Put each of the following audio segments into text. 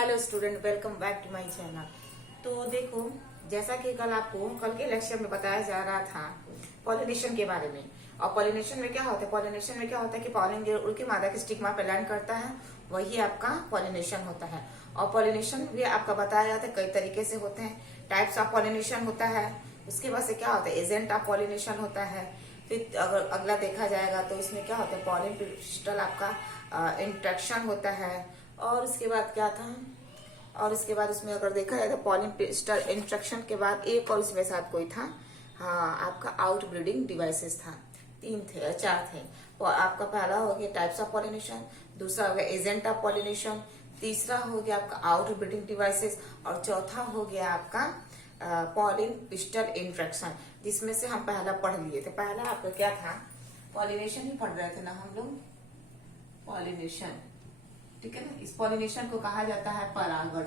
Hello student, welcome back to my channel. तो देखो, जैसा कि कल के लेक्चर में बताया जा रहा था पॉलिनेशन के बारे में। और पॉलिनेशन में क्या होता है, कि पॉलिन उड़ के मादा के स्टिग्मा पे लैंड करता है, वही आपका पॉलिनेशन होता है। और पॉलिनेशन भी आपका बताया जाता है कई तरीके से होते हैं। टाइप्स ऑफ पॉलिनेशन होता है, उसके बाद से क्या होता है, एजेंट ऑफ पॉलिनेशन होता है। फिर अगर अगला देखा जाएगा तो इसमें क्या होता है, पॉलिन पिस्टल आपका इंट्रैक्शन होता है। और उसके बाद क्या था, और इसके बाद इसमें अगर देखा जाए तो पॉलिन पिस्टल इंट्रैक्शन के बाद एक और इसमें साथ कोई था, हाँ, आपका आउट ब्रीडिंग डिवाइसेस था। 3 थे या 4 थे। और आपका पहला हो गया टाइप्स ऑफ पॉलिनेशन, दूसरा हो गया एजेंट ऑफ पॉलिनेशन, तीसरा हो गया आपका आउट ब्रीडिंग डिवाइसेस, और चौथा हो गया आपका पॉलिन पिस्टल इंट्रैक्शन, जिसमें से हम पहला पढ़ लिए थे। पहला आपका क्या था, पॉलिनेशन ही पढ़ रहे थे ना हम लोग, पॉलिनेशन, ठीक है ना। इस पॉलिनेशन को कहा जाता है परागण।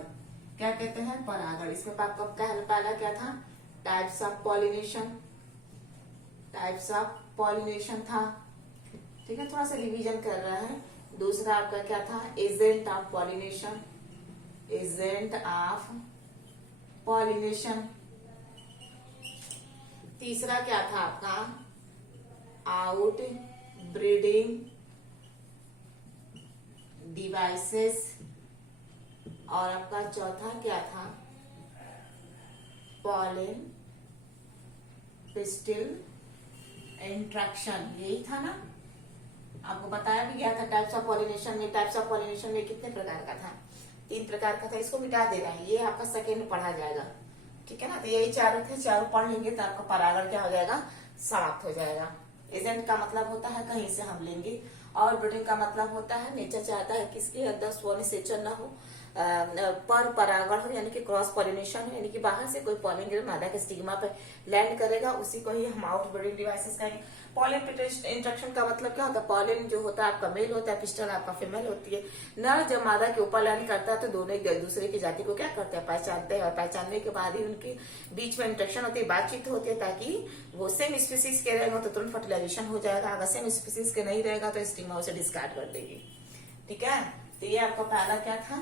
क्या कहते हैं, परागण। इसमें आपका पहला क्या था, टाइप्स ऑफ पॉलिनेशन था, ठीक है। थोड़ा सा रिवीजन कर रहा है। दूसरा आपका क्या था, एजेंट ऑफ पॉलिनेशन। तीसरा क्या था आपका, आउट ब्रीडिंग डिवाइसेस। और आपका चौथा क्या था, पॉलिन पिस्टल इंट्रैक्शन। यही था ना, आपको बताया भी गया था टाइप्स ऑफ पॉलिनेशन में। टाइप्स ऑफ पॉलिनेशन में कितने प्रकार का था, 3 प्रकार का था। इसको मिटा दे रहे हैं, ये आपका सेकेंड में पढ़ा जाएगा, ठीक है ना। तो यही चारों थे, चारों पढ़ लेंगे तो आपका परागण क्या हो जाएगा, समाप्त हो जाएगा। एजेंट का मतलब होता है कहीं से हम लेंगे, और ब्रीडिंग का मतलब होता है नेचर चाहता है किसके अंदर स्व निषेचन न हो, पर परागण हो, यानी कि क्रॉस पॉलिनेशन हो, यानी कि बाहर से कोई पॉलिन मादा के स्टिग्मा पे लैंड करेगा, उसी को ही हम आउट ब्रीडिंग डिवाइसेस कहेंगे। पॉलिन इंट्रैक्शन का मतलब क्या होता है, पॉलिन जो होता है आपका मेल होता है, पिस्टल आपका फीमेल होती है। नर जब मादा के ऊपर लैंड करता है तो दोनों एक दूसरे की जाति को क्या करते हैं, पहचानते हैं, और पहचानने के बाद ही उनके बीच में इंट्रैक्शन होती है, बातचीत होती है, ताकि वो सेम स्पीसीज के रहेगा तो तुरंत फर्टिलाइजेशन हो जाएगा। अगर सेम स्पीसीज के नहीं रहेगा तो स्टिग्मा उसे डिस्कार्ड कर देगी, ठीक है। तो ये आपका पहला क्या था,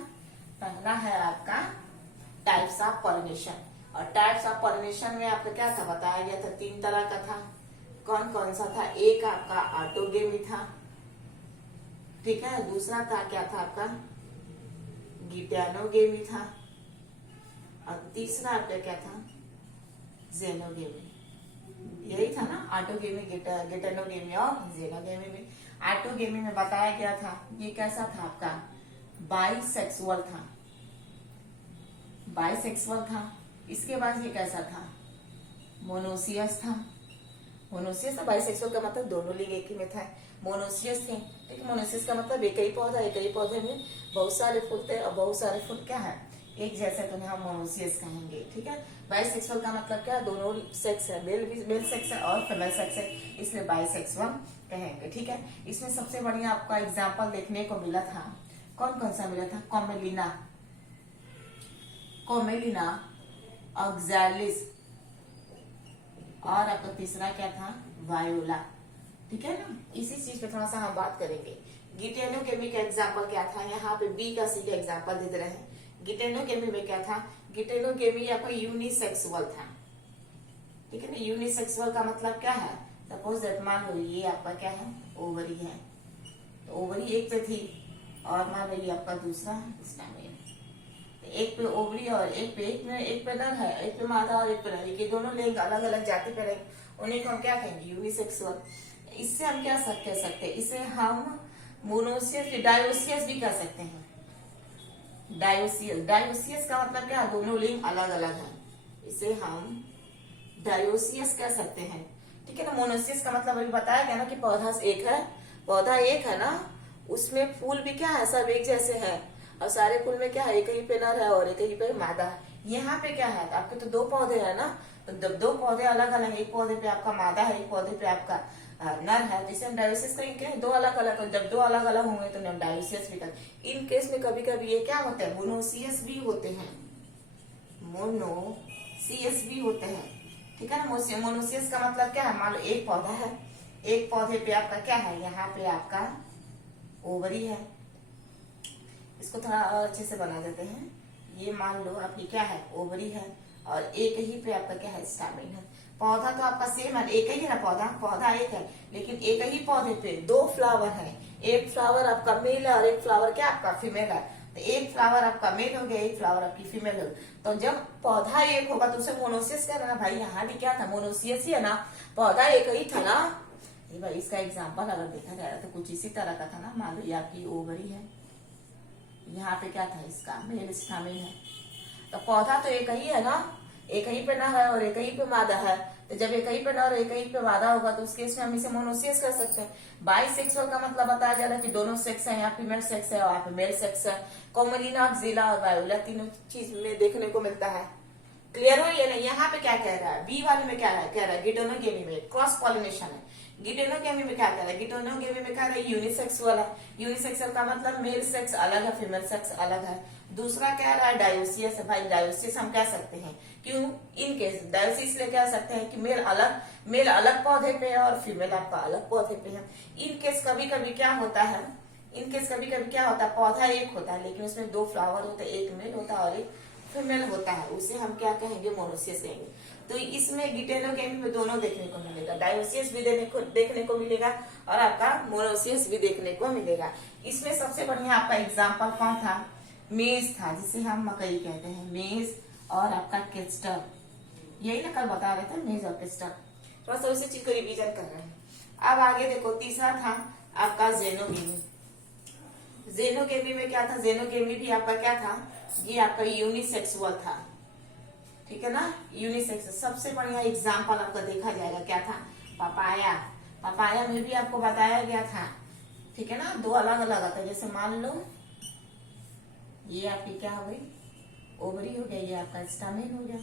पहला है आपका टाइप्स ऑफ पॉलिनेशन। और टाइप्स ऑफ पॉलिनेशन में आपका क्या था, बताया गया था 3 तरह का था। कौन कौन सा था, एक आपका ऑटोगेमी था, ठीक है। दूसरा था क्या था आपका, गिटैनोगेमी था, और तीसरा आपका क्या था, जेनोगेमी। यही था ना, ऑटोगेमी, गिटैनोगेमी और जेनोगेमी में। ऑटोगेमी में बताया गया था, ये कैसा था आपका, बाइसेक्सुअल था। इसके बाद ये कैसा था, मोनोसियस था। मोनोसियस था, बाइसेक्सुअल का मतलब दोनों लिंग एक ही में था। मोनोसियस थे, ठीक है। मोनोसियस का मतलब एक ही पौधे में बहुत सारे फूल थे, और बहुत सारे फूल क्या है, एक जैसे, तो हम मोनोसियस कहेंगे, ठीक है। बाइसेक्सुअल का मतलब क्या, दोनों सेक्स है, मेल सेक्स है और फीमेल सेक्स है, इसलिए बाइसेक्सुअल कहेंगे, ठीक है। इसमें सबसे बढ़िया आपका एग्जाम्पल देखने को मिला था, कौन कौन सा मिला था, कोमेलिना ऑक्सैलिस, और आपका तीसरा क्या था, वायोला, ठीक है ना। इसी चीज पे थोड़ा सा हम बात करेंगे। गिटेनोकेमी का एग्जांपल क्या था, यहाँ पे बी का सी का एग्जांपल दे रहे हैं। गिटेनोकेमी में क्या था, गिटेनोकेमी आपका यूनिसेक्सुअल था, ठीक है ना। यूनिसेक्सुअल का मतलब क्या है, सपोज दैट मान लो ये आपका क्या है, ओवरी है, तो ओवरी एक पे थी, और मान लो ये आपका दूसरा है, इस टाइम एक पे ओवरी और एक पे नर है, एक पे मादा और एक पे नर, ये दोनों लिंग अलग अलग जाति पे रहेंगे, उन्हीं को हम क्या कहेंगे, यूनिसेक्सुअल। इससे हम क्या कह सकते हैं, इसे हम मोनोसियस, डायोसियस भी कह सकते हैं। डायोसियस का मतलब क्या, दोनों लिंग अलग अलग है, इसे हम डायोसियस कह सकते हैं, ठीक है ना। मोनोसियस का मतलब अभी बताया गया ना कि पौधा एक है ना, उसमें फूल भी क्या है, सब एक जैसे है, और सारे फूल में क्या है, एक ही पे नर है और एक ही पे मादा है। यहाँ पे क्या है, आपके तो 2 पौधे है ना, तो 2 पौधे अलग अलग, एक पौधे पे आपका मादा है, एक पौधे पे आपका नर है, जिसे हम डायोसियस कहेंगे। 2 अलग अलग, जब 2 अलग अलग होंगे तो हम डायोसियस भी कहेंगे। इन केस में कभी कभी ये क्या होते हैं, मोनोसियस भी होते हैं, ठीक है ना। मोनोसियस का मतलब क्या है, मान लो एक पौधा है, एक पौधे पे आपका क्या है, यहाँ पे आपका ओवरी है, इसको थोड़ा और अच्छे से बना देते हैं। ये मान लो आपकी क्या है, ओवरी है, और एक ही पे आपका क्या है, स्टैमेन है। पौधा तो आपका सेम है, एक ही है ना, पौधा एक है, लेकिन एक ही पौधे पे दो फ्लावर है। एक फ्लावर आपका मेल है और एक फ्लावर क्या आपका फीमेल है। तो एक फ्लावर आपका मेल हो गया, एक फ्लावर आपकी फीमेल हो गई। तो जब पौधा एक होगा तो उसे मोनोसियस कह रहा ना भाई, यहाँ भी क्या था, मोनोसियस ही है ना, पौधा एक ही था ना। ये भाई इसका एग्जाम्पल अगर देखा जाए तो कुछ इसी तरह का था ना। मान लो ये आपकी ओवरी है, यहाँ पे क्या था, इसका मेल स्टामेन है। तो पौधा तो एक ही है ना, एक ही पे नर है और एक ही पे मादा है। तो जब एक ही पे नर और एक ही पे मादा होगा तो उस केस में हम इसे मोनोसियस कर सकते हैं। बाइसेक्सुअल का मतलब बताया जा रहा है कि दोनों सेक्स है, यहाँ फीमेल सेक्स है और यहाँ पे मेल सेक्स है। कॉमलिना, ऑक्जिला और वायोला तीनों चीज में देखने को मिलता है। क्लियर हो ये नहीं। यहाँ पे क्या कह रहा है, बी वाले में क्या कह रहा है, गिटोनोगेमी में क्रॉस पॉलिनेशन है। गिटोनोगेमी में क्या कह रहा है, गिटोनोगेमी में कह रहा है यूनिसेक्सुअल है। यूनिसेक्सुअल का मतलब मेल सेक्स अलग है, फीमेल सेक्स अलग है। दूसरा कह रहा है डायोसियस है। भाई डायोसियस हम कह सकते हैं, क्यों, इन केस डायोसिस ले कह सकते हैं कि मेल अलग पौधे पे है और फीमेल आपका अलग पौधे पे है। इन केस कभी कभी क्या होता है, पौधा एक होता है लेकिन उसमें दो फ्लावर होते हैं, एक मेल होता है और एक फीमेल होता है, उसे हम क्या कहेंगे, मोनोसियस कहेंगे। तो इसमें गिटेनोगेमी में दोनों देखने को मिलेगा, डायोसियस भी देखने को मिलेगा और आपका मोनोसियस भी देखने को मिलेगा। इसमें सबसे बढ़िया आपका एग्जाम्पल कौन था, मेज था, जिसे हम मकई कहते हैं, मेज और आपका केस्टर। यही ना कल बता रहे थे, मेज और केस्टर। थोड़ा सा उसी चीज को रिवीजन कर रहे हैं। अब आगे देखो, तीसरा था आपका जेनोगेमी। जेनोगेमी में क्या था, जेनोगेमी भी आपका क्या था, ये आपका यूनिसेक्सुअल था, ठीक है ना, यूनिसेक्स। सबसे बढ़िया एग्जाम्पल आपका देखा जाएगा क्या था, पपाया। पपाया में भी आपको बताया गया था, ठीक है ना, दो अलग अलग आता है। जैसे मान लो ये आपकी क्या हो गई, ओवरी हो गया, ये आपका स्टामेन हो गया।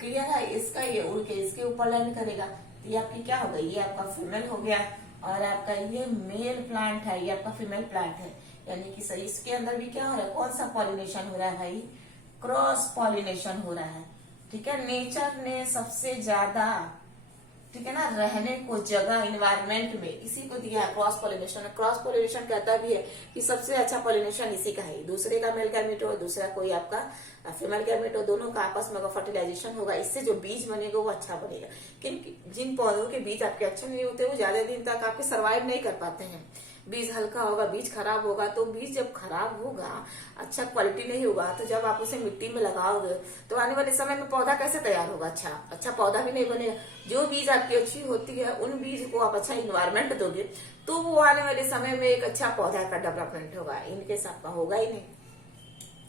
क्लियर है। इसका ये उड़ के इसके ऊपर लैंड करेगा तो ये आपकी क्या हो गई, ये आपका फीमेल हो गया, और आपका ये मेल प्लांट है, ये आपका फीमेल प्लांट है। यानी कि सही इसके अंदर भी क्या हो रहा है, कौन सा पॉलिनेशन हो रहा है भाई, क्रॉस पॉलिनेशन हो रहा है, ठीक है। नेचर ने सबसे ज्यादा, ठीक है ना, रहने को जगह इन्वायरमेंट में इसी को दिया है, क्रॉस पॉलिनेशन। क्रॉस पॉलिनेशन कहता भी है कि सबसे अच्छा पॉलिनेशन इसी का है। दूसरे का मेल गैमेट हो, दूसरा कोई आपका फीमेल गैमेट हो, दोनों का आपस में फर्टिलाइजेशन होगा, इससे जो बीज बनेगा वो अच्छा बनेगा। क्योंकि जिन पौधों के बीज आपके अच्छे नहीं होते वो ज्यादा दिन तक आपके सर्वाइव नहीं कर पाते हैं। बीज हल्का होगा, बीज खराब होगा, तो बीज जब खराब होगा, अच्छा क्वालिटी नहीं होगा, तो जब आप उसे मिट्टी में लगाओगे तो आने वाले समय में पौधा कैसे तैयार होगा, अच्छा पौधा भी नहीं बनेगा। जो बीज आपकी अच्छी होती है उन बीज को आप अच्छा इन्वायरमेंट दोगे तो वो आने वाले समय में एक अच्छा पौधा का डेवलपमेंट होगा, इनकेस आपका होगा ही नहीं।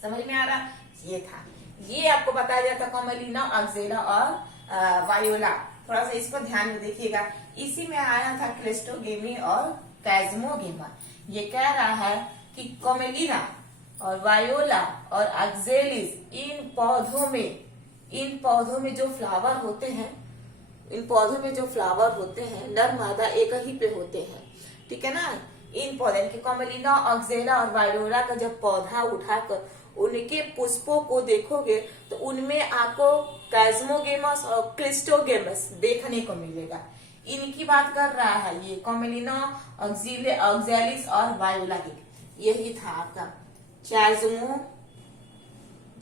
समझ में आ रहा, ये था, ये आपको बताया जाता कॉमेलिना, ऑक्जिला और वायोला। थोड़ा सा इसको ध्यान में देखिएगा। इसी में आया था क्लिस्टोगेमी और कैज्मोगेमा। ये कह रहा है कि कॉमेलिना और वायोला और ऑक्जेलिस, इन पौधों में जो फ्लावर होते हैं, नर मादा एक ही पे होते हैं, ठीक है ना। इन पौधे की कॉमेलिना, ऑक्जेला और वायोला का जब पौधा उठाकर उनके पुष्पों को देखोगे तो उनमें आपको कैज्मोगेमस और क्लिस्टोगेमस देखने को मिलेगा। इनकी बात कर रहा है ये कॉमेलिना, ऑक्जेलिस और वायोला की। यही था आपका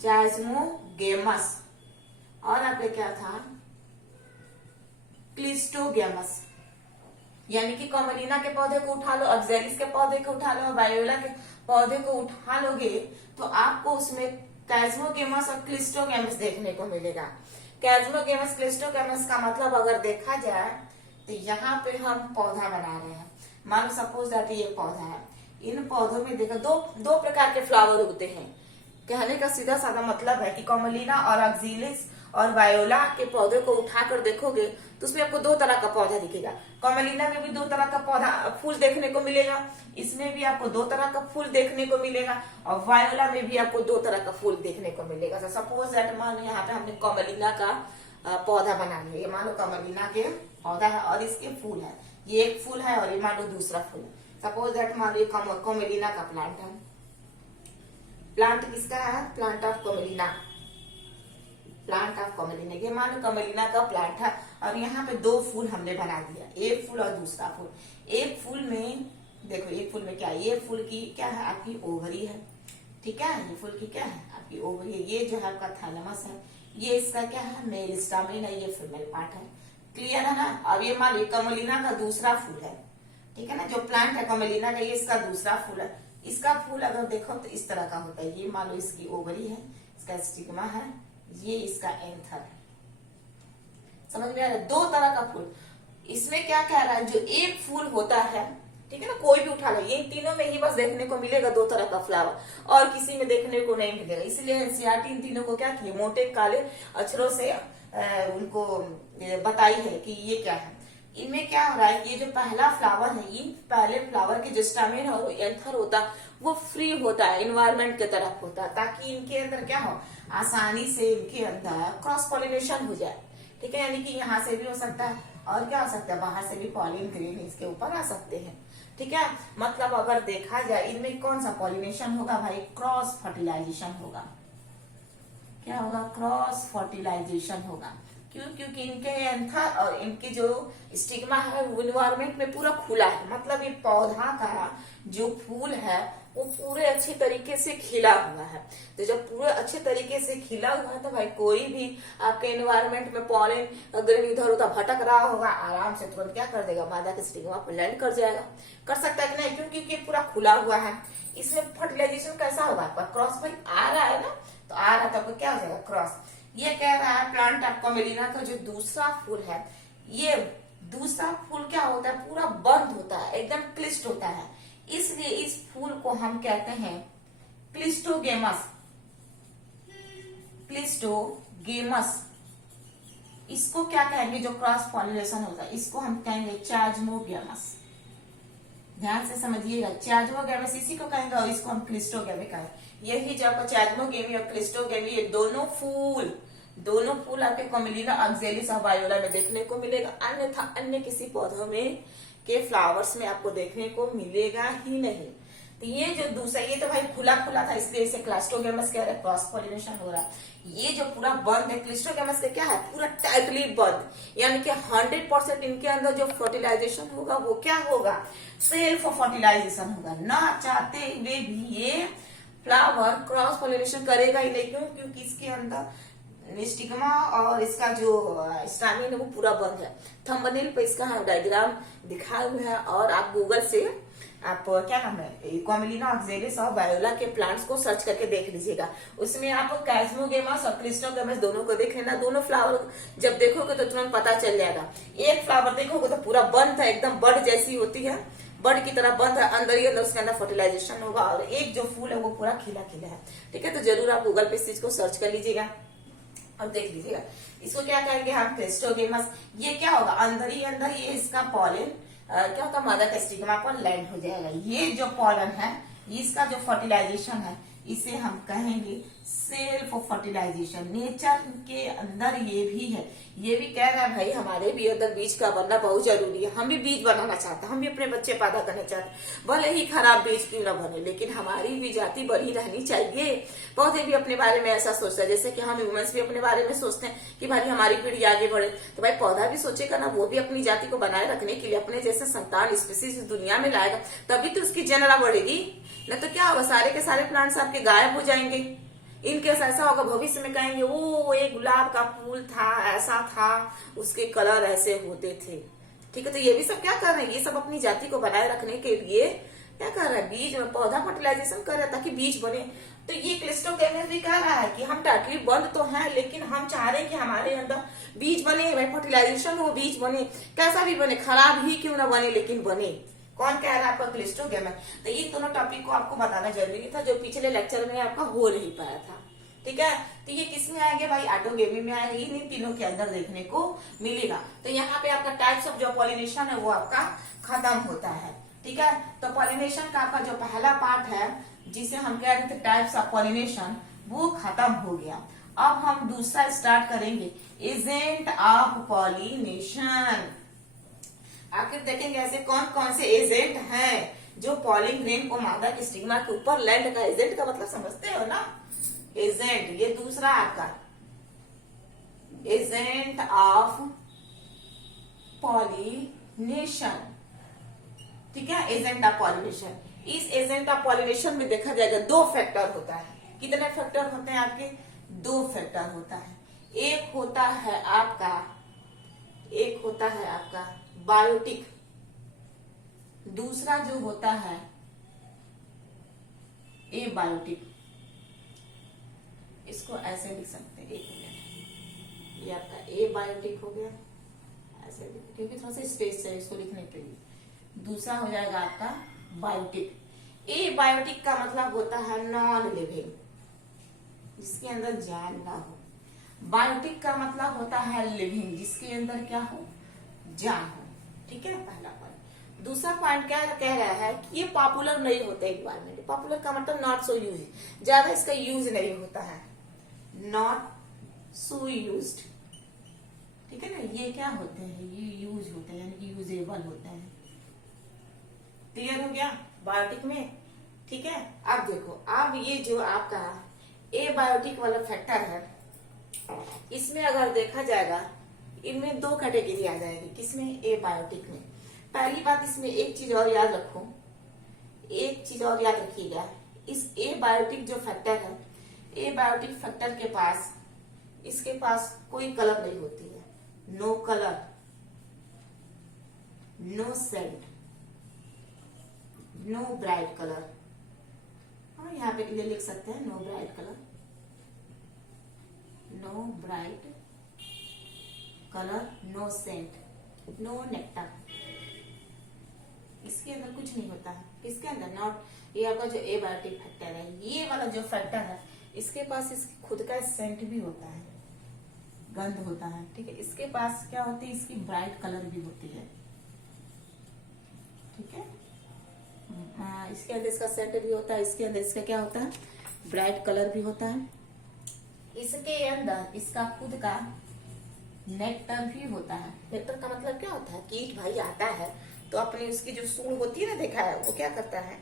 कैज्मोगेमस और आपका क्या था, क्लिस्टोगेमस। यानी कि कॉमेलिना के पौधे को उठा लो, ऑक्जेलिस के पौधे को उठा लो, वायोला के पौधे को उठा लोगे तो आपको उसमें कैज्मोगेमस और क्लिस्टोगेमस देखने को मिलेगा। कैज्मोगेमस, क्लिस्टोगेमस का मतलब अगर देखा जाए तो यहाँ पे हम पौधा बना रहे हैं। मान लो सपोज दैट ये पौधा है, इन पौधों में देखो दो प्रकार के फ्लावर उगते हैं। कहने का सीधा साधा मतलब है कि कॉमेलिना और ऑक्जेलिस और वायोला के पौधे को उठाकर देखोगे तो उसमें आपको दो तरह का पौधा दिखेगा। कॉमेलिना में भी दो तरह का पौधा फूल देखने को मिलेगा, इसमें भी आपको दो तरह का फूल देखने को मिलेगा, और वायोला में भी आपको दो तरह का फूल देखने को मिलेगा। तो सपोज दैट मान लो यहाँ पे हमने कॉमेलिना का पौधा बना लिया। ये मान लो कॉमेलिना के पौधा है और इसके फूल है, ये एक फूल है और ये मान लो दूसरा फूल है। सपोज दैट मान लो कॉमेलिना का प्लांट है। प्लांट किसका है, plant of Commelina, plant of Commelina. ये मान लो कॉमेलिना का प्लांट है और यहाँ पे दो फूल हमने बना दिया, एक फूल और दूसरा फूल। एक फूल में देखो ये फूल में क्या है, ये फूल की क्या है, आपकी ओवरी है। ठीक है, ये फूल की क्या है, आपकी ओवरी है। ये जो है आपका थैलेमस है, ये इसका क्या है, मेल स्टामिन है, ये फीमेल पार्ट है। क्लियर है ना। अब ये मान लो कमलिना का दूसरा फूल है, ठीक है ना, जो प्लांट है कमलिना का, ये इसका दूसरा फूल है। इसका फूल अगर देखो तो इस तरह का होता है। ये मान लो इसकी ओवरी है, इसका स्टिग्मा है, ये इसका एंथर है। समझ में आ रहा है, दो तरह का फूल। इसमें क्या कह रहा है, जो एक फूल होता है, ठीक है ना, कोई भी उठा लो, ये तीनों में ही बस देखने को मिलेगा दो तरह का फ्लावर, और किसी में देखने को नहीं मिलेगा। इसलिए एनसीईआरटी इन तीनों को क्या किए, मोटे काले अक्षरों से उनको बताई है कि ये क्या है। इनमें क्या हो रहा है, ये जो पहला फ्लावर है, इन पहले फ्लावर के जो स्टामेन है, एंथर होता वो फ्री होता है, इन्वायरमेंट की तरफ होता है, ताकि इनके अंदर क्या हो, आसानी से इनके अंदर क्रॉस पॉलिनेशन हो जाए। ठीक है, यानी कि यहाँ से भी हो सकता है, और क्या हो सकता है, बाहर से भी पॉलिन ग्रेन इसके ऊपर आ सकते हैं। ठीक है, मतलब अगर देखा जाए इनमें कौन सा पॉलिनेशन होगा भाई, क्रॉस फर्टिलाइजेशन होगा। क्या होगा, क्रॉस फर्टिलाइजेशन होगा। क्यों, क्योंकि इनके एंथर और इनकी जो स्टिग्मा है वो इन्वायरमेंट में पूरा खुला है, मतलब ये पौधा का जो फूल है वो पूरे अच्छे तरीके से खिला हुआ है। तो जब पूरे अच्छे तरीके से खिला हुआ है तो भाई कोई भी आपके इन्वायरमेंट में पॉलन अगर इधर उधर भटक रहा होगा, आराम से तुरंत क्या कर देगा, मादा के स्टिग्मा पर लैंड कर जाएगा। कर सकता है कि नहीं, क्योंकि ये पूरा खुला हुआ है। इसमें फर्टिलाइजेशन कैसा होगा, आपका क्रॉस भाई आ रहा है ना, तो आ रहा है तो आपको क्या हो जाएगा, क्रॉस। ये कह रहा है प्लांट आपका मेलिना का जो दूसरा फूल है, ये दूसरा फूल क्या होता है, पूरा बंद होता है, एकदम क्लिस्ट होता है। इसलिए इस फूल को हम कहते हैं क्लिस्टोगेमस। क्लिस्टोगेमस, इसको क्या कहेंगे, जो क्रॉस पॉलिनेशन होता है इसको हम कहेंगे चाजमोगेमस। ध्यान से समझिएगा, चाजमोगेमस इसी को कहेंगे, और इसको हम क्लिस्टोगेमी कहेंगे। यही जो आपको चाजमोगेमी और क्लिस्टोगेमी, ये दोनों फूल आपके कॉमिलिना अक्जेलिस और वायोला में देखने को मिलेगा, अन्यथा अन्य किसी पौधों में के फ्लावर्स में आपको देखने को मिलेगा ही नहीं। तो ये जो दूसरा, ये तो भाई खुला खुला था इसलिए इसे क्लिस्टोगेमस कह रहे हैं, क्रॉस पॉलिनेशन हो रहा है। ये जो पूरा बंद है, क्लिस्टोगेमस का क्या है, पूरा टाइटली बंद, यानी कि 100% इनके अंदर जो फर्टिलाइजेशन होगा वो क्या होगा, सेल्फ फर्टिलाइजेशन होगा। ना चाहते हुए भी ये फ्लावर क्रॉस पॉलिनेशन करेगा ही नहीं। क्यों, क्योंकि इसके अंदर स्टिग्मा और इसका जो स्टामिन है वो पूरा बंद है। थंबनेल पे इसका डायग्राम दिखाया हुआ है, और आप गूगल से आप क्या नाम है, कॉमिलिना अक्जेलिस और वायोला के प्लांट्स को सर्च करके देख लीजिएगा। उसमें आप कैस्मोगेमस और क्लिस्टोगेमस दोनों को देख लेना। दोनों फ्लावर जब देखोगे तो तुरंत पता चल जाएगा। एक फ्लावर देखोगे तो पूरा बंद है, एकदम बर्ड जैसी होती है, बर्ड की तरह बंद है, अंदर ही अंदर उसके अंदर फर्टिलाइजेशन होगा, और एक जो फूल है वो पूरा खिला खिला है। ठीक है, तो जरूर आप गूगल पे इस चीज को सर्च कर लीजिएगा और देख लीजिएगा। इसको क्या कहेंगे हम, क्लिस्टोगेमस। ये क्या होगा, अंदर ही अंदर ये इसका पॉलन क्या होता है, मदर के स्टिग्मा पर लैंड हो जाएगा। ये जो पॉलन है, इसका जो फर्टिलाइजेशन है, इसे हम कहेंगे सेल्फ फर्टिलाइजेशन। नेचर के अंदर ये भी है। ये भी कह रहा है भाई हमारे भी अंदर बीज का बनना बहुत जरूरी है। हम भी बीज बनाना चाहते हैं, हम भी अपने बच्चे पैदा करना चाहते हैं, भले ही खराब बीज क्यों ना बने, लेकिन हमारी भी जाति बड़ी रहनी चाहिए। पौधे भी अपने बारे में ऐसा सोचता है, जैसे कि हम ह्यूमंस भी अपने बारे में सोचते हैं कि भाई हमारी पीढ़ी आगे बढ़े, तो भाई पौधा भी सोचेगा ना, वो भी अपनी जाति को बनाए रखने के लिए अपने जैसे संतान स्पीसीज दुनिया में लाएगा, तभी तो उसकी जनरा बढ़ेगी। न तो क्या होगा, सारे के सारे प्लांट्स आपके गायब हो जाएंगे। इनके ऐसा होगा, भविष्य में कहेंगे वो एक गुलाब का फूल था, ऐसा था, उसके कलर ऐसे होते थे। ठीक है, तो ये भी सब क्या कर रहे हैं, ये सब अपनी जाति को बनाए रखने के लिए क्या कर रहा है, बीज में पौधा फर्टिलाइजेशन कर रहा है ताकि बीज बने। तो ये क्लिस्टोगेमस भी कह रहा है कि हम टाइटली बंद तो हैं, लेकिन हम चाह रहे हैं कि हमारे अंदर बीज बने, भाई फर्टिलाइजेशन हो, बीज बने, कैसा भी बने, खराब ही क्यों ना बने, लेकिन बने। कौन कह रहा है, आपका क्लिस्टोगेमस। तो ये दोनों टॉपिक को आपको बताना जरूरी था, जो पिछले लेक्चर में आपका हो नहीं पाया था। ठीक है, तो ये किस में आएंगे भाई, ऑटोगेमी में आएंगे, इन तीनों के अंदर देखने को मिलेगा। तो यहाँ पे आपका टाइप्स ऑफ जो पॉलिनेशन है वो आपका खत्म होता है। ठीक है, तो पॉलिनेशन का आपका जो पहला पार्ट है, जिसे हम कह रहे थे टाइप्स ऑफ पॉलिनेशन, वो खत्म हो गया। अब हम दूसरा स्टार्ट करेंगे, एजेंट ऑफ पॉलिनेशन। आखिर देखेंगे ऐसे कौन कौन से एजेंट हैं जो पॉलिन ग्रेन को मादा के स्टिग्मा के ऊपर लैंड का, एजेंट का मतलब समझते हो ना, एजेंट। ये दूसरा आपका एजेंट ऑफ पॉलिनेशन। ठीक है, एजेंट ऑफ पॉलिनेशन। इस एजेंट ऑफ पॉलिनेशन में देखा जाएगा दो फैक्टर होता है। कितने फैक्टर होते हैं आपके? दो फैक्टर होता है। एक होता है आपका बायोटिक, दूसरा जो होता है ए बायोटिक। इसको ऐसे लिख सकते हैं, एक मिनट, ये आपका ए बायोटिक हो गया ऐसे, क्योंकि थोड़ा सा स्पेस चाहिए इसको लिखने के लिए। दूसरा हो जाएगा आपका बायोटिक। ए बायोटिक का मतलब होता है नॉन लिविंग, जिसके अंदर जान ना हो। बायोटिक का मतलब होता है लिविंग, जिसके अंदर क्या हो? जान हो। ठीक है, पहला पॉइंट। दूसरा पॉइंट क्या कह रहा है कि ये पॉपुलर नहीं होता एनवायरमेंट। पॉपुलर का मतलब नॉट सो यूज, ज्यादा इसका यूज नहीं होता है, नॉट सो यूज्ड। ठीक है ना, ये क्या होते हैं? ये यूज होते हैं, यानी कि यूजेबल होते हैं। क्लियर हो गया बायोटिक में? ठीक है, अब देखो, अब ये जो आपका ए बायोटिक वाला फैक्टर है, इसमें अगर देखा जाएगा, इनमें दो कैटेगरी आ जाएगी। किसमें? ए बायोटिक में। पहली बात, इसमें एक चीज और याद रखो, एक चीज और याद रखिएगा, इस ए बायोटिक जो फैक्टर है, ए बायोटिक फैक्टर के पास, इसके पास कोई कलर नहीं होती है। No colour, no scent, no bright colour. हाँ, यहाँ पे ये लिख सकते हैं, no bright colour, no bright colour, no scent, no nectar. इसके अंदर कुछ नहीं होता है। इसके अंदर नॉट, ये आपका जो ए बायोटिक फैक्टर है, ये वाला जो फैक्टर है, इसके पास इसकी खुद का सेंट भी होता है, गंध होता है। ठीक है, इसके पास क्या होती है? इसकी ब्राइट कलर भी होती है। ठीक है, इसके अंदर इसका सेंट भी होता है, इसके अंदर इसका क्या होता है? ब्राइट कलर भी होता है। इसके अंदर इसका खुद का नेक्टर भी होता है। नेक्टर का मतलब क्या होता है? कीट भाई आता है तो अपनी उसकी जो सूंड होती है ना, देखा है, वो क्या करता है?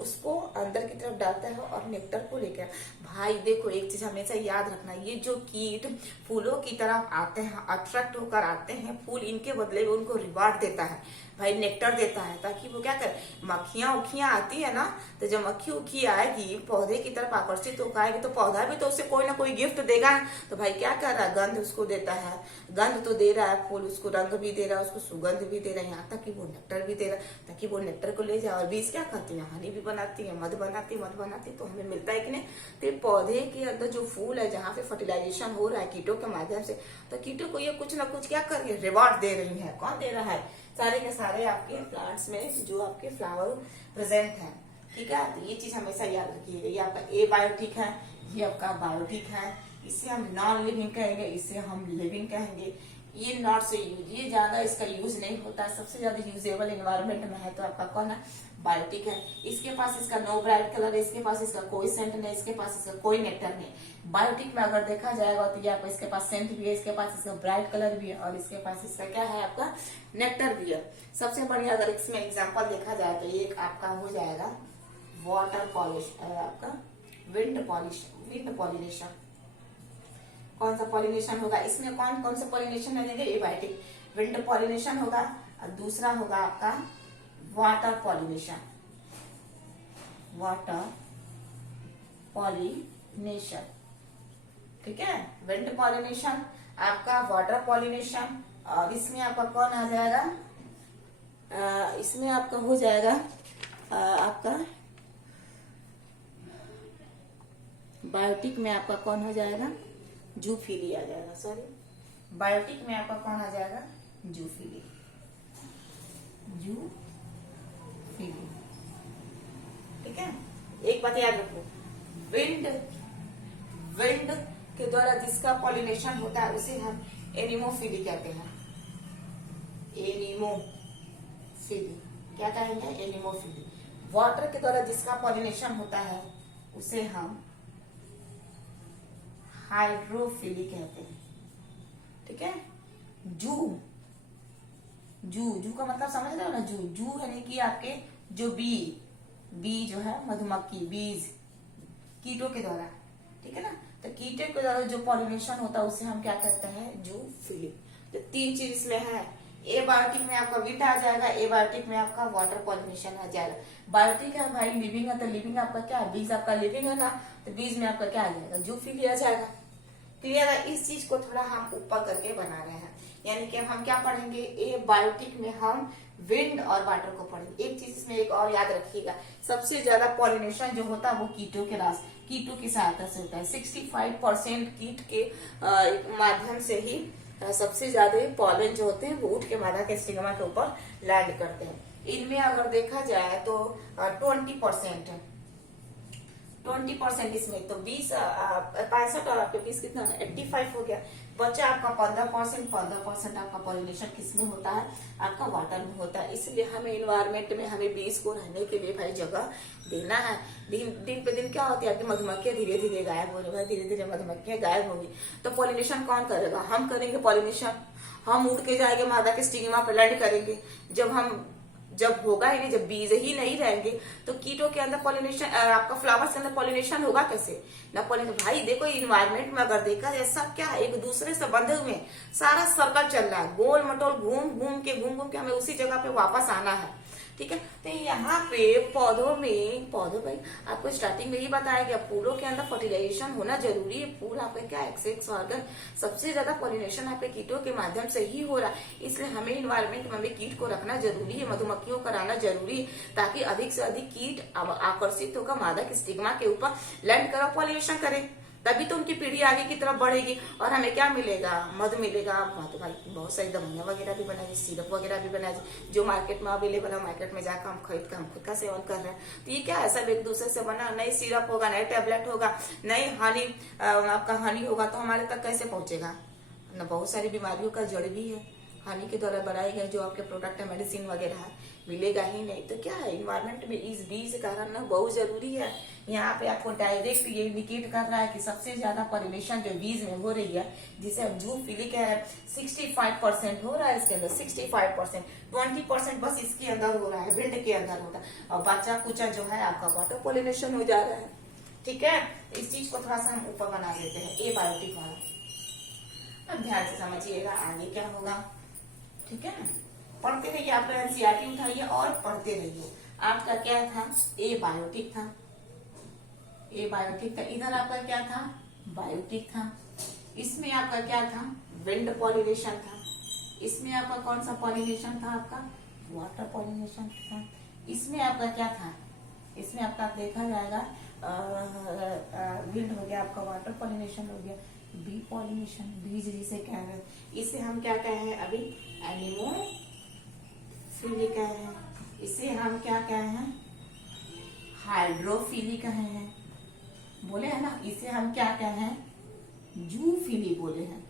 उसको अंदर की तरफ डालता है और नेक्टर को लेकर। भाई देखो, एक चीज हमेशा याद रखना, ये जो कीट फूलों की तरफ आते हैं, अट्रैक्ट होकर आते हैं, फूल इनके बदले में उनको रिवार्ड देता है भाई, नेक्टर देता है, ताकि वो क्या करे? मक्खियां उखियां आती है ना, तो जब मक्खी उखी आएगी, पौधे की तरफ आकर्षित होकर आएगी, तो पौधा भी तो उससे कोई ना कोई गिफ्ट देगा। तो भाई क्या कर रहा है? गंध उसको देता है, गंध तो दे रहा है, फूल उसको रंग भी दे रहा है, उसको सुगंध भी दे रहा है, यहाँ तक कि वो नेक्टर भी दे रहा है, ताकि वो नेक्टर को ले जाए। और बीज क्या करती है? हनी भी बनाती है, मध बनाती है, तो हमें मिलता है कि नहीं? तो पौधे के अंदर जो फूल है, जहाँ पे फर्टिलाइजेशन हो रहा है कीटों के माध्यम से, तो कीटों को ये कुछ ना कुछ क्या कर रही है? रिवॉर्ड दे रही है। कौन दे रहा है? सारे के सारे आपके प्लांट्स में जो आपके फ्लावर प्रेजेंट है। ठीक है, तो ये चीज हमेशा याद रखिएगा। ये आपका ए बायोटिक है, ये आपका बायोटिक है। इसे हम नॉन लिविंग कहेंगे, इसे हम लिविंग कहेंगे। ये नॉट से यूज, ये ज्यादा इसका यूज नहीं होता है। सबसे ज्यादा यूजेबल एनवायरमेंट में है तो आपका कौन है? बायोटिक है। इसके पास इसका नो ब्राइट कलर है, इसके पास इसका कोई सेंट नहीं, इसके पास इसका कोई नेक्टर नहीं। बायोटिक में अगर देखा जाएगा तो ये आपका, इसके पास सेंट भी है, इसके पास इसका ब्राइट कलर भी है, और इसके पास इसका क्या है? आपका नेक्टर भी है। सबसे बढ़िया अगर इसमें एग्जाम्पल देखा जाए तो एक आपका हो जाएगा वाटर पॉलिश, आपका विंड पॉलिनेशन। कौन सा पॉलिनेशन होगा इसमें? कौन कौन सा पॉलिनेशन लगेगा? ए बायोटिक। विंड पॉलिनेशन होगा, और दूसरा होगा आपका वाटर पॉलिनेशन। ठीक है, विंड पॉलिनेशन, आपका वाटर पॉलिनेशन, और इसमें आपका कौन आ जाएगा? इसमें आपका हो जाएगा आपका बायोटिक में आपका कौन हो जाएगा? जूफिली आ जाएगा। सॉरी, बायोटिक में आपका कौन आ जाएगा? जूफिली। ठीक है, एक बात याद रखो, विंड के द्वारा जिसका पॉलिनेशन होता है उसे हम एनिमोफिली कहते हैं। एनिमोफिली क्या कहेंगे? एनिमोफिली। वाटर के द्वारा जिसका पॉलिनेशन होता है उसे हम हाइड्रोफिली कहते हैं। ठीक है, जू का मतलब समझ रहे हो ना? जू यानी कि आपके जो बी जो है, मधुमक्खी, बीज, कीटों के द्वारा। ठीक है ना, तो कीटों के द्वारा जो पॉलिनेशन होता है उसे हम क्या कहते हैं? जूफिली। तो तीन चीज इसमें है, एबायोटिक में आपका विट आ जाएगा, एबायोटिक में आपका वाटर पॉलिनेशन आ जाएगा। बायोटिक है भाई, लिविंग है, तो लिविंग आपका क्या है, बीज आपका लिविंग है ना, तो बीज में आपका क्या आ जाएगा, जूफिली आ जाएगा। क्लियर है? इस चीज को थोड़ा हम ऊपर करके बना रहे हैं, यानी कि हम क्या पढ़ेंगे, एबायोटिक में हम विंड और वाटर को पढ़ेंगे। एक चीज इसमें एक और याद रखिएगा, सबसे ज्यादा पॉलिनेशन जो होता है वो कीटों के कीटों की सहायता से होता है। 65% कीट के माध्यम से ही सबसे ज्यादा पॉलन जो होते हैं वो उठ के मादा के स्टिग्मा के ऊपर लैंड करते हैं। इनमें अगर देखा जाए तो 20% है, 20% इसमें, तो 65 और आपके 20 कितना, 85 हो गया। बचा आपका 15% आपका पॉलिनेशन किसमें होता है, आपका वाटर में होता है। इसलिए हमें इन्वायरमेंट में हमें बीज को रहने के लिए भाई जगह देना है। दिन पे दिन क्या होती है, आपकी मधुमक्खियां धीरे धीरे गायब हो रही है, धीरे धीरे मधुमक्खियां गायब होगी, तो पॉलिनेशन कौन करेगा, हम करेंगे पॉलिनेशन। हम उड़ के जाएंगे मादा के स्टिग्मा पर लैंड करेंगे। जब होगा ही नहीं, जब बीज ही नहीं रहेंगे तो कीटों के अंदर पॉलिनेशन, आपका फ्लावर्स के अंदर पॉलिनेशन होगा कैसे ना। पॉलिनेशन भाई देखो, इन्वायरमेंट में अगर देखा जाए सब क्या है, एक दूसरे से बंधे हुए, सारा सर्कल चल रहा है, गोल मटोल घूम घूम के हमें उसी जगह पे वापस आना है। ठीक है, तो यहाँ पे पौधों में आपको स्टार्टिंग में ही बताया गया, फूलों के अंदर फर्टिलाइजेशन होना जरूरी है। फूल आपका क्या एक्सेक्स ऑर्गन, सबसे ज्यादा पॉलिनेशन आपके कीटों के माध्यम से ही हो रहा है। इसलिए हमें इन्वायरमेंट में हमें कीट को रखना जरूरी है, मधुमक्खियों को कराना जरूरी है, ताकि अधिक से अधिक कीट आकर्षित होकर मादा के स्टिग्मा के ऊपर लैंड करो, पॉलिनेशन करे, तभी तो उनकी पीढ़ी आगे की तरफ बढ़ेगी। और हमें क्या मिलेगा, मधु मिलेगा। मधु भाई बहुत सारी दवाइयां वगैरह भी बनाई, सिरप वगैरह भी बनाई, जो मार्केट में अवेलेबल है, मार्केट में जाकर हम खरीद कर हम खुद का सेवन कर रहे हैं। तो ये क्या है, सब एक दूसरे से बना, नई सिरप होगा, नई टेबलेट होगा, नई हनी, आपका हनी होगा, तो हमारे तक कैसे पहुंचेगा ना। बहुत सारी बीमारियों का जड़ भी है हनी के द्वारा बनाए गए जो आपके प्रोडक्ट है, मेडिसिन वगैरह है, मिलेगा ही नहीं। तो क्या है, इन्वायरमेंट में इस बीज का रहना बहुत जरूरी है। यहाँ पे आपको डायरेक्ट ये इंडिकेट कर रहा है कि सबसे ज्यादा पॉलिनेशन जो बीज में हो रही है, जिसे हम जूफिली कह रहे हैं, 65% हो रहा है इसके अंदर, 65%, 20% बस इसके अंदर हो रहा है, विंड के अंदर होता है, और बचा कुचा जो है आपका वाटर पॉलिनेशन हो जा रहा है। ठीक है, इस चीज को थोड़ा सा हम ऊपर बना देते हैं, एबायोटिक वाला। अब ध्यान से समझिएगा आगे क्या होगा। ठीक है ना, पढ़ते रहिए, आप एनसीईआरटी उठाइए और पढ़ते रहिए। आपका क्या था, एबायोटिक था, एबायोटिक था। इधर आपका क्या था, बायोटिक था। इसमें आपका क्या था, विंड पॉलिनेशन था। इसमें आपका कौन सा पॉलिनेशन था, आपका वाटर पॉलिनेशन था। इसमें आपका क्या था, इसमें आपका देखा जाएगा विंड हो गया, आपका वाटर पॉलिनेशन हो गया, बी पॉलिनेशन, बीज जिसे कह रहे हैं, इसे हम क्या कहे हैं अभी, एनिमोफिली कहे हैं। इसे हम क्या कहे हैं, हाइड्रोफिली कहे हैं, बोले है ना। इसे हम क्या कहे हैं, जूफिली बोले हैं।